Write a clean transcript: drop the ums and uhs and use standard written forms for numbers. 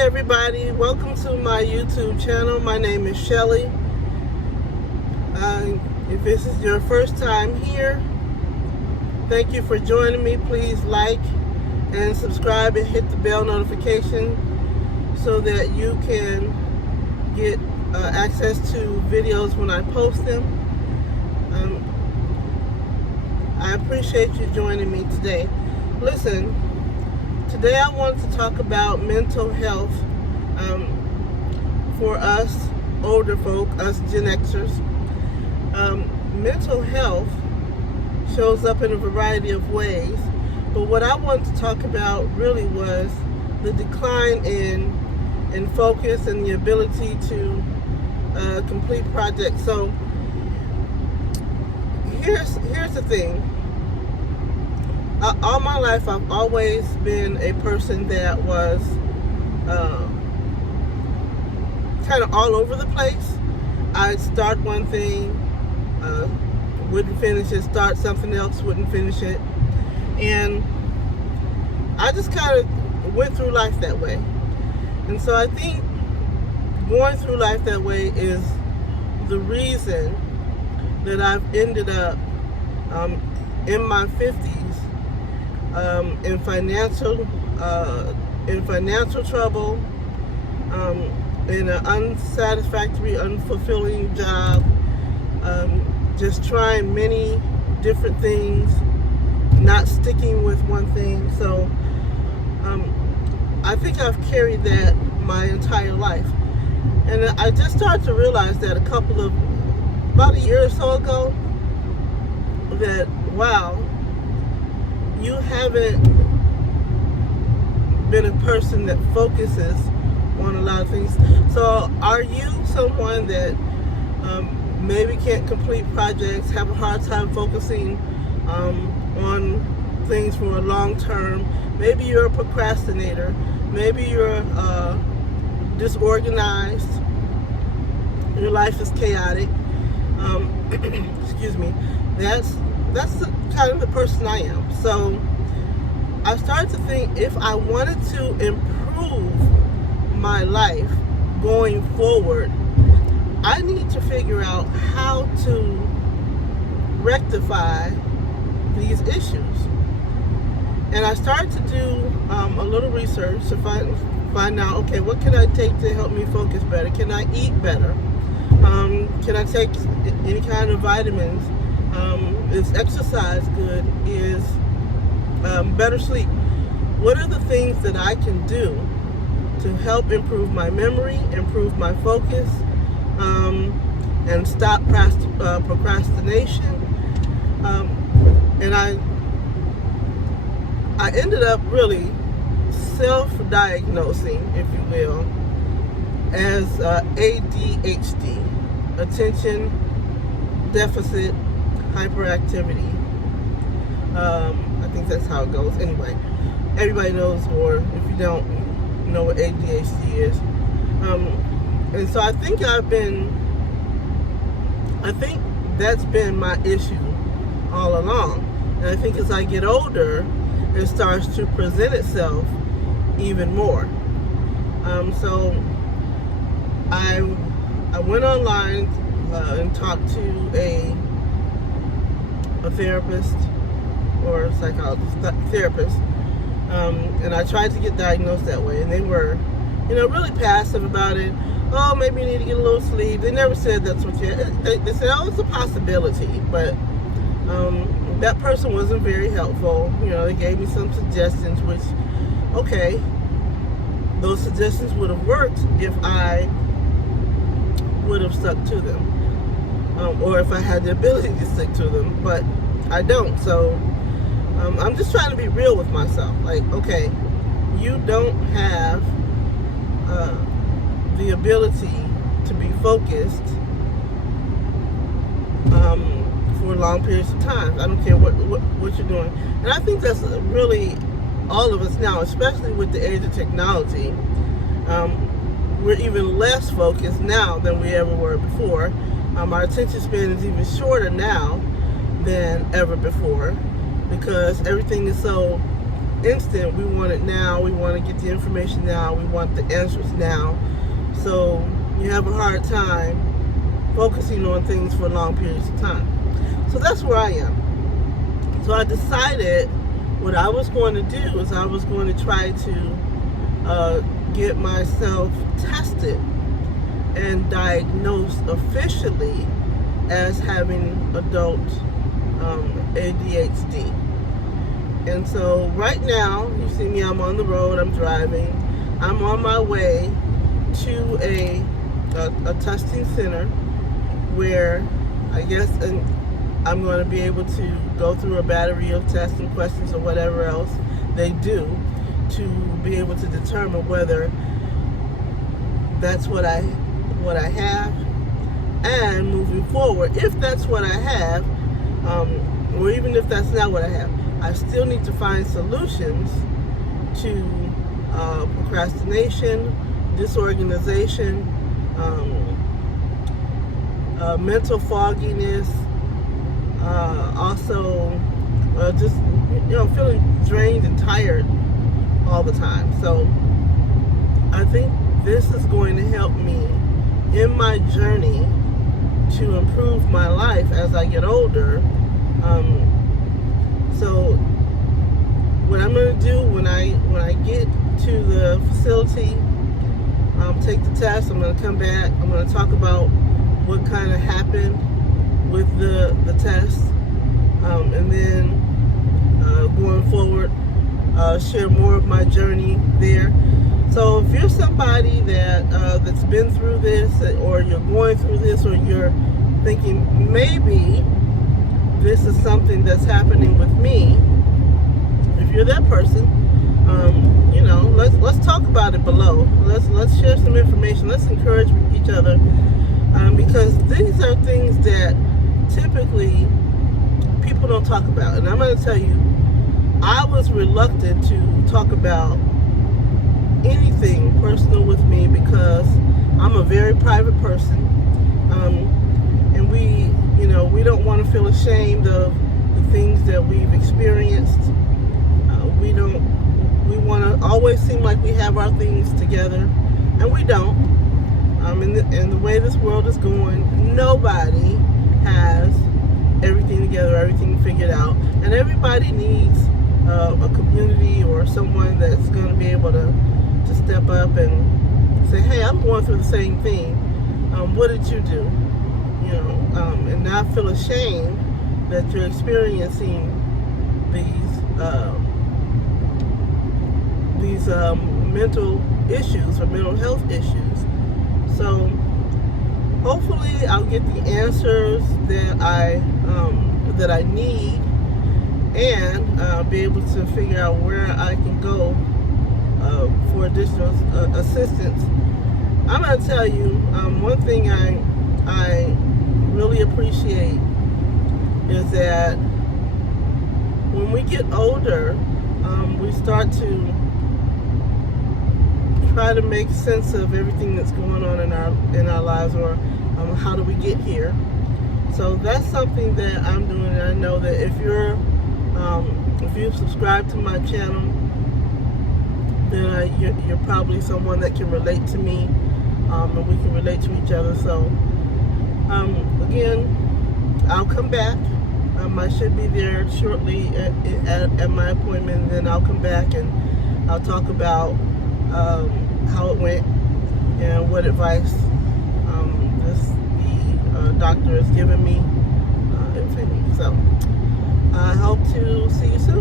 everybody, welcome to my YouTube channel. My name is Shelly. If this is your first time here, thank you for joining me. Please like and subscribe and hit the bell notification so that you can get access to videos when I post them. I appreciate you joining me today. Listen, today I want to talk about mental health for us older folk, us Gen Xers. Mental health shows up in a variety of ways, but what I wanted to talk about really was the decline in focus and the ability to complete projects. So here's the thing. All my life, I've always been a person that was kind of all over the place. I'd start one thing, wouldn't finish it, start something else, wouldn't finish it. And I just kind of went through life that way. And so I think going through life that way is the reason that I've ended up in my 50s in financial trouble, in an unsatisfactory, unfulfilling job, just trying many different things, not sticking with one thing. So I think I've carried that my entire life. And I just started to realize that about a year or so ago, that wow, you haven't been a person that focuses on a lot of things. So are you someone that maybe can't complete projects, have a hard time focusing on things for a long term? Maybe you're a procrastinator. Maybe you're disorganized. Your life is chaotic. Excuse me. That's the kind of the person I am. So I started to think, if I wanted to improve my life going forward, I need to figure out how to rectify these issues. And I started to do a little research to find out, okay, what can I take to help me focus better? Can I eat better? Can I take any kind of vitamins? Is exercise good? Is better sleep? What are the things that I can do to help improve my memory, improve my focus, and stop procrastination? And I ended up really self-diagnosing, if you will, as ADHD, attention deficit hyperactivity. I think that's how it goes. Anyway, everybody knows, or if you don't know what ADHD is. And so I think that's been my issue all along. And I think as I get older, it starts to present itself even more. So I went online and talked to a therapist or a psychologist, therapist, and I tried to get diagnosed that way, and they were, really passive about it. Oh, maybe you need to get a little sleep. They never said that's what you had. They said, oh, it's a possibility, but that person wasn't very helpful. They gave me some suggestions, which, okay, those suggestions would have worked if I would have stuck to them, or if I had the ability to stick to them, but I don't. So I'm just trying to be real with myself. Like, okay, you don't have the ability to be focused for long periods of time. I don't care what you're doing. And I think that's really all of us now, especially with the age of technology. We're even less focused now than we ever were before. Our attention span is even shorter now than ever before, because everything is so instant. We want it now. We want to get the information now. We want the answers now. So you have a hard time focusing on things for long periods of time. So that's where I am. So I decided what I was going to do is I was going to try to get myself tested and diagnosed officially as having adult ADHD. And so right now, you see me, I'm on the road, I'm driving. I'm on my way to a testing center where I guess I'm going to be able to go through a battery of testing questions or whatever else they do to be able to determine whether that's what I have. And moving forward, if that's what I have, or even if that's not what I have, I still need to find solutions to procrastination, disorganization, mental fogginess, also just feeling drained and tired all the time. So I think this is going to help me in my journey to improve my life as I get older. So what I'm going to do when I get to the facility, take the test, I'm going to come back, I'm going to talk about what kind of happened with the test, and then going forward, share more of my journey there. So if you're somebody that's been through this, or you're going through this, or you're thinking maybe this is something that's happening with me, if you're that person, let's talk about it below. Let's share some information. Let's encourage each other, because these are things that typically people don't talk about. And I'm going to tell you, I was reluctant to talk about anything personal with me because I'm a very private person, and we don't want to feel ashamed of the things that we've experienced. We want to always seem like we have our things together, and we don't. In the way this world is going, nobody has everything together, everything figured out, and everybody needs a community or someone that's going to be able to step up and say, hey, I'm going through the same thing. What did you do? And not feel ashamed that you're experiencing these mental issues or mental health issues. So hopefully I'll get the answers that I need, and be able to figure out where I can go for additional assistance. I'm going to tell you, one thing I really appreciate is that when we get older, we start to try to make sense of everything that's going on in our lives, or how do we get here. So that's something that I'm doing, and I know that if you've subscribed to my channel, then you're probably someone that can relate to me, and we can relate to each other. So again, I'll come back. I should be there shortly at my appointment, and then I'll come back and I'll talk about how it went and what advice the doctor has given me, if any. So I hope to see you soon.